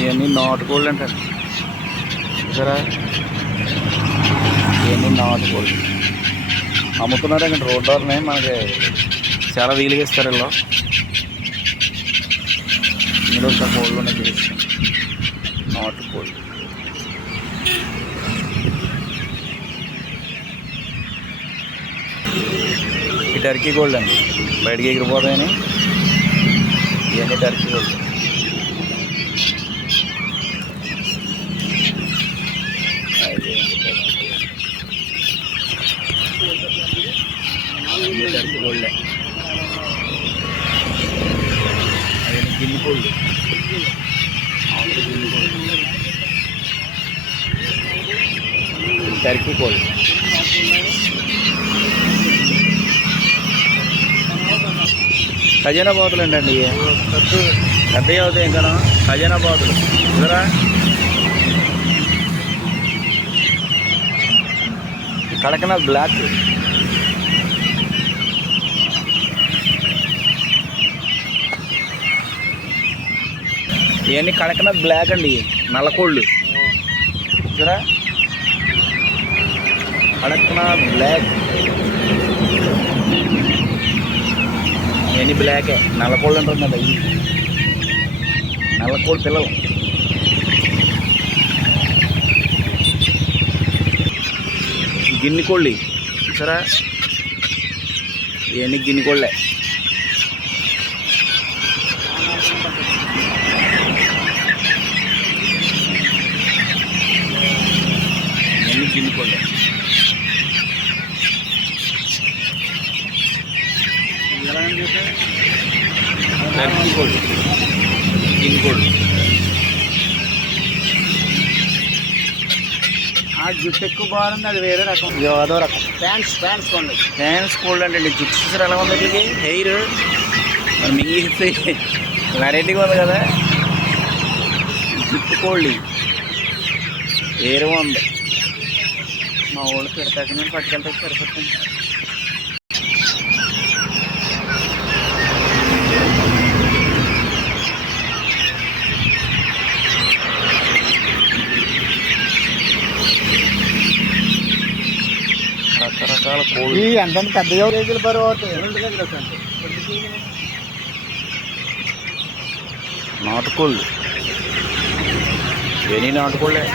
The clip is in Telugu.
ఇవన్నీ నాటుకోళ్ళు అంటారు అంటారా ఇవన్నీ నాటుకోళ్ళు అమ్ముతున్నారు ఇక్కడ రోడ్డు వాళ్ళని మనకి చాలా వీలుగా ఇస్తారు ఇలా ఇందులో ఒక కోళ్ళు ఉన్నది నాటు నాటుకోళ్ళు ఈ టర్కీ గోల్డ్ అండి. బయటికి ఎగిరిపోతాయని. ఇవన్నీ టర్కీ గోల్డ్ అదే అన్ని టర్కీ కోళ్ళు టర్కీ ఖజానా బాతులు అండి పెద్ద పెద్దవి అవుతాయి ఇంకా ఖజానా బాతులు. చూడరా కడకనాథ్ బ్లాక్. ఇవన్నీ కడకనాథ్ బ్లాక్ అండి నల్లకోళ్ళు. చూరా కడకనాథ్ బ్లాక్. ఇవన్నీ బ్లాకే నల్లకోళ్ళు అంటారు కదా ఇవి నల్లకోళ్ళు పిల్లలు. గిన్నె కోళ్ళు. చూసారా ఇవన్నీ గిన్నె కోళ్ళే. కోళ్ళు గిన్నె కోళ్ళు ఆ జుట్టు ఎక్కువ బాగుంది అది వేరే రకం. అదో రకం. ఫ్యాన్స్ ఫ్యాన్స్ కొండ. ఫ్యాన్స్ కోల్డ్ అంటే జుట్టు చూసారు ఎలా ఉంది ఇది? హెయిర్ మరి మింగిస్తే వెరైటీగా ఉంది కదా. జుట్టు కోళ్ళి వేరే ఉంది మా వాళ్ళు పెడతాక నేను పట్టుకెళ్తా సరిపోతుంది రకరకాల కోళ్ళు ఈ ఎంత పెద్దగా కేజీలు బరువు అవుతాయి నాటుకోళ్ళు ఇవన్నీ నాటుకోళ్ళే